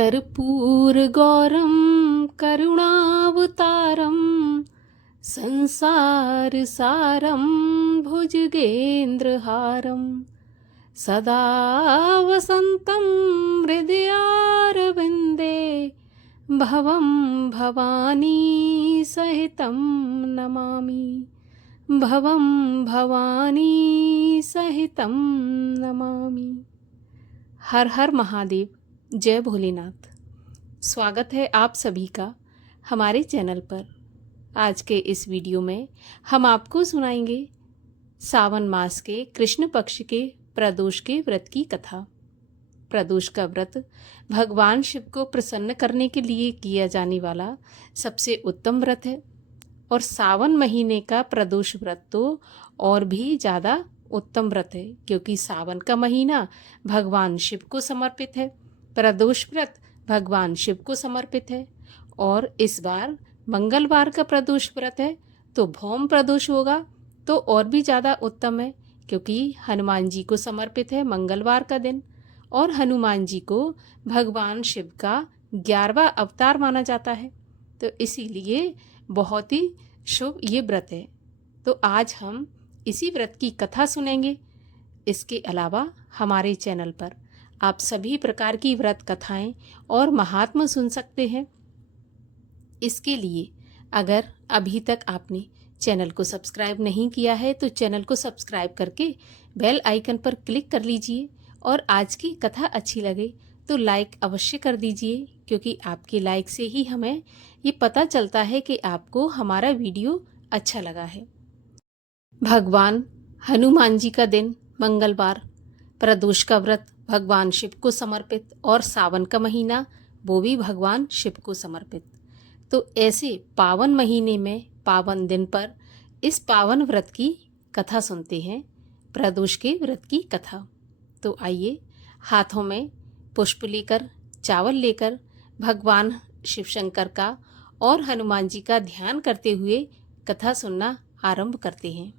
कर्पूरगौरं करुणावतारं संसारसारं भुजगेन्द्रहारं सदा वसन्तं हृदयारविन्दे भवं भवानी सहितं नमामि। भवं भवानी सहितं नमामि। हर हर महादेव, जय भोलेनाथ। स्वागत है आप सभी का हमारे चैनल पर। आज के इस वीडियो में हम आपको सुनाएंगे सावन मास के कृष्ण पक्ष के प्रदोष के व्रत की कथा। प्रदोष का व्रत भगवान शिव को प्रसन्न करने के लिए किया जाने वाला सबसे उत्तम व्रत है और सावन महीने का प्रदोष व्रत तो और भी ज़्यादा उत्तम व्रत है, क्योंकि सावन का महीना भगवान शिव को समर्पित है। प्रदोष व्रत भगवान शिव को समर्पित है और इस बार मंगलवार का प्रदोष व्रत है तो भौम प्रदोष होगा तो और भी ज़्यादा उत्तम है, क्योंकि हनुमान जी को समर्पित है मंगलवार का दिन और हनुमान जी को भगवान शिव का 11वां अवतार माना जाता है, तो इसीलिए बहुत ही शुभ ये व्रत है। तो आज हम इसी व्रत की कथा सुनेंगे। इसके अलावा हमारे चैनल पर आप सभी प्रकार की व्रत कथाएं और महात्म सुन सकते हैं। इसके लिए अगर अभी तक आपने चैनल को सब्सक्राइब नहीं किया है तो चैनल को सब्सक्राइब करके बेल आइकन पर क्लिक कर लीजिए और आज की कथा अच्छी लगे तो लाइक अवश्य कर दीजिए, क्योंकि आपके लाइक से ही हमें ये पता चलता है कि आपको हमारा वीडियो अच्छा लगा है। भगवान हनुमान जी का दिन मंगलवार, प्रदोष का व्रत भगवान शिव को समर्पित और सावन का महीना वो भी भगवान शिव को समर्पित। तो ऐसे पावन महीने में पावन दिन पर इस पावन व्रत की कथा सुनते हैं, प्रदोष के व्रत की कथा। तो आइए हाथों में पुष्प लेकर, चावल लेकर भगवान शिव शंकर का और हनुमान जी का ध्यान करते हुए कथा सुनना आरंभ करते हैं।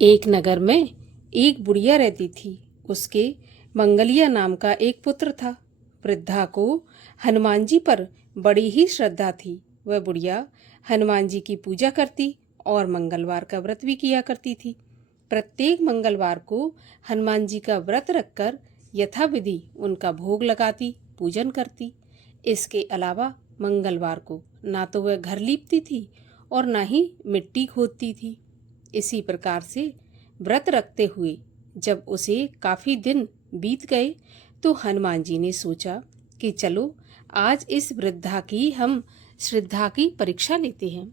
एक नगर में एक बुढ़िया रहती थी। उसके मंगलिया नाम का एक पुत्र था। वृद्धा को हनुमान जी पर बड़ी ही श्रद्धा थी। वह बुढ़िया हनुमान जी की पूजा करती और मंगलवार का व्रत भी किया करती थी। प्रत्येक मंगलवार को हनुमान जी का व्रत रखकर यथाविधि उनका भोग लगाती, पूजन करती। इसके अलावा मंगलवार को ना तो वह घर लीपती थी और ना ही मिट्टी खोदती थी। इसी प्रकार से व्रत रखते हुए जब उसे काफ़ी दिन बीत गए तो हनुमान जी ने सोचा कि चलो आज इस वृद्धा की हम श्रद्धा की परीक्षा लेते हैं।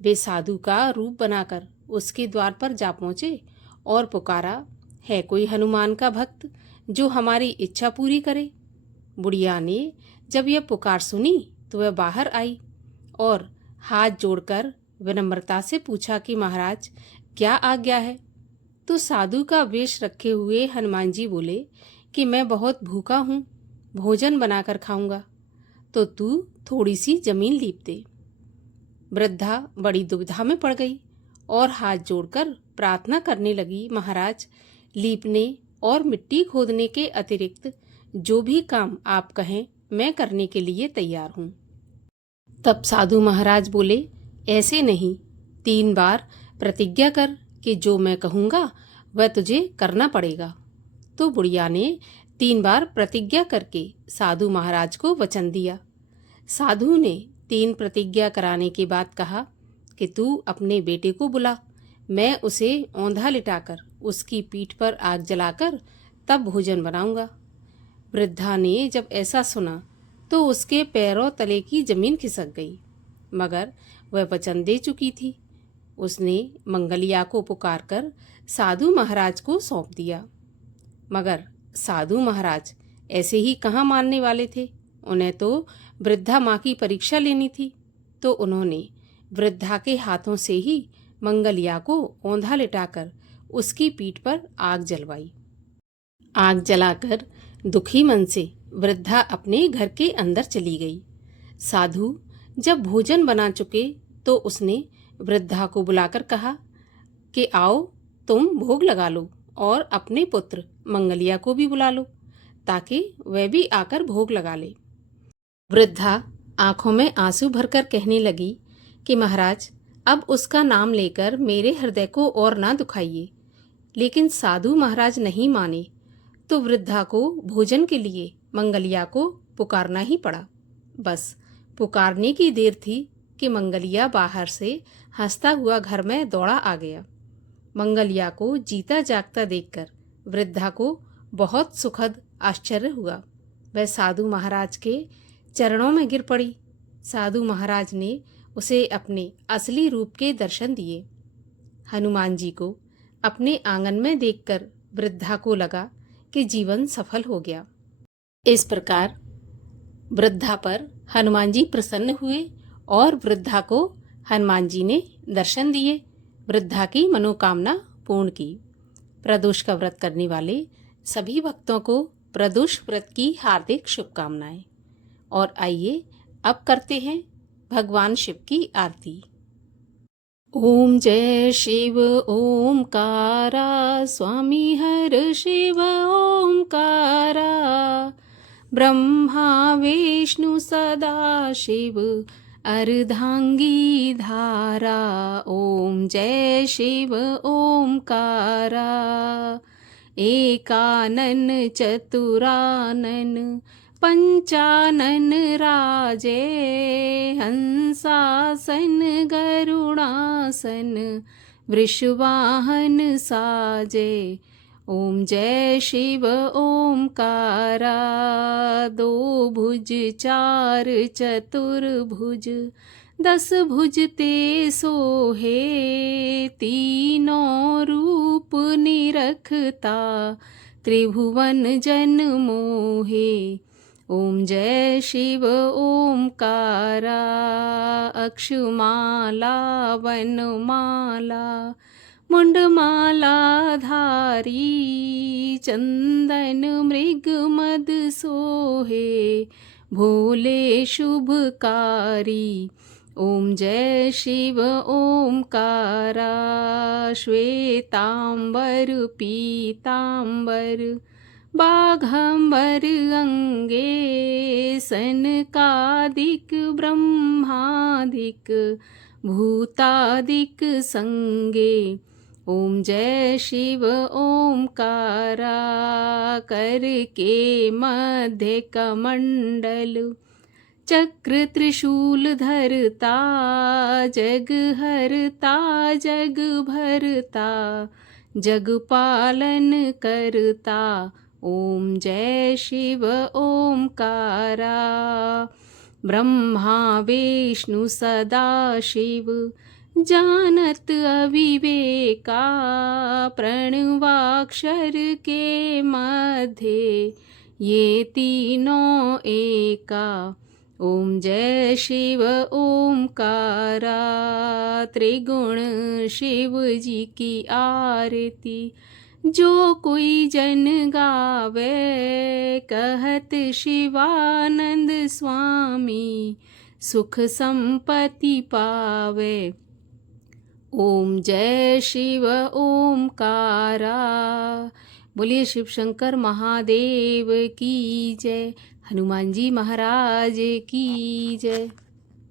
वे साधु का रूप बनाकर उसके द्वार पर जा पहुँचे और पुकारा, है कोई हनुमान का भक्त जो हमारी इच्छा पूरी करे। बुढ़िया ने जब यह पुकार सुनी तो वह बाहर आई और हाथ जोड़कर विनम्रता से पूछा कि महाराज क्या आज्ञा है। तो साधु का वेश रखे हुए हनुमान जी बोले कि मैं बहुत भूखा हूँ, भोजन बनाकर खाऊंगा, तो तू थोड़ी सी जमीन लीप दे। वृद्धा बड़ी दुविधा में पड़ गई और हाथ जोड़कर प्रार्थना करने लगी, महाराज लीपने और मिट्टी खोदने के अतिरिक्त जो भी काम आप कहें मैं करने के लिए तैयार हूँ। तब साधु महाराज बोले, ऐसे नहीं, 3 बार प्रतिज्ञा कर कि जो मैं कहूँगा वह तुझे करना पड़ेगा। तो बुढ़िया ने 3 बार प्रतिज्ञा करके साधु महाराज को वचन दिया। साधु ने 3 प्रतिज्ञा कराने के बाद कहा कि तू अपने बेटे को बुला, मैं उसे औंधा लिटाकर उसकी पीठ पर आग जलाकर तब भोजन बनाऊंगा। वृद्धा ने जब ऐसा सुना तो उसके पैरों तले की जमीन खिसक गई, मगर वह वचन दे चुकी थी। उसने मंगलिया को पुकारकर साधु महाराज को सौंप दिया, मगर साधु महाराज ऐसे ही कहाँ मानने वाले थे। उन्हें तो वृद्धा माँ की परीक्षा लेनी थी, तो उन्होंने वृद्धा के हाथों से ही मंगलिया को औंधा लिटाकर उसकी पीठ पर आग जलवाई। आग जलाकर दुखी मन से वृद्धा अपने घर के अंदर चली गई। साधु जब भोजन बना चुके तो उसने वृद्धा को बुलाकर कहा कि आओ तुम भोग लगा लो और अपने पुत्र मंगलिया को भी बुला लो ताकि वह भी आकर भोग लगा ले। वृद्धा आंखों में आंसू भरकर कहने लगी कि महाराज, अब उसका नाम लेकर मेरे हृदय को और ना दुखाइए। लेकिन साधु महाराज नहीं माने, तो वृद्धा को भोजन के लिए मंगलिया को पुकारना ही पड़ा। बस पुकारने की देर थी कि मंगलिया बाहर से हंसता हुआ घर में दौड़ा आ गया। मंगलिया को जीता जागता देखकर वृद्धा को बहुत सुखद आश्चर्य हुआ। वह साधु महाराज के चरणों में गिर पड़ी। साधु महाराज ने उसे अपने असली रूप के दर्शन दिए। हनुमान जी को अपने आंगन में देखकर वृद्धा को लगा कि जीवन सफल हो गया। इस प्रकार वृद्धा पर हनुमान जी प्रसन्न हुए और वृद्धा को हनुमान जी ने दर्शन दिए, वृद्धा की मनोकामना पूर्ण की। प्रदोष का व्रत करने वाले सभी भक्तों को प्रदोष व्रत की हार्दिक शुभकामनाएं। और आइए अब करते हैं भगवान शिव की आरती। ओम जय शिव ओमकारा, स्वामी हर शिव ओमकारा, ब्रह्मा विष्णु सदा शिव अर्धांगी धारा। ओम जय शिव ओमकारा, एकानन चतुरानन पंचानन राजे, हंसासन गरुणासन वृषवाहन साजे। ओम जय शिव ओमकारा, दो भुज चार चतुर्भुज, 10 भुज ते सोहे, तीनों रूप निरखता, त्रिभुवन जन मोहे। ओम जय शिव ओमकारा, अक्षमाला वनमाला मुंडमाला धारी, चंदन मृग मद सोहे, भोले शुभकारी। ओम जय शिव ओमकारा, श्वेतांबर पीतांबर बाघंबर अंगे, सनकादिक ब्रह्मादिक भूतादिक संगे। ओम जय शिव ओमकारा, करके मध्य कमंडल, चक्र त्रिशूल धरता, जग हरता जग भरता, जग पालन करता। ओम जय शिव ओमकारा, ब्रह्मा विष्णु सदा शिव, जानत अविवेका, प्रणवाक्षर के मध्य, ये तीनों एका। ओम जय शिव ओमकारा, त्रिगुण शिव जी की आरती, जो कोई जन गावे, कहत शिवानंद स्वामी, सुख संपत्ति पावे। ओम जय शिव ओमकारा, बोलिए शिव शंकर महादेव की जय, हनुमान जी महाराज की जय।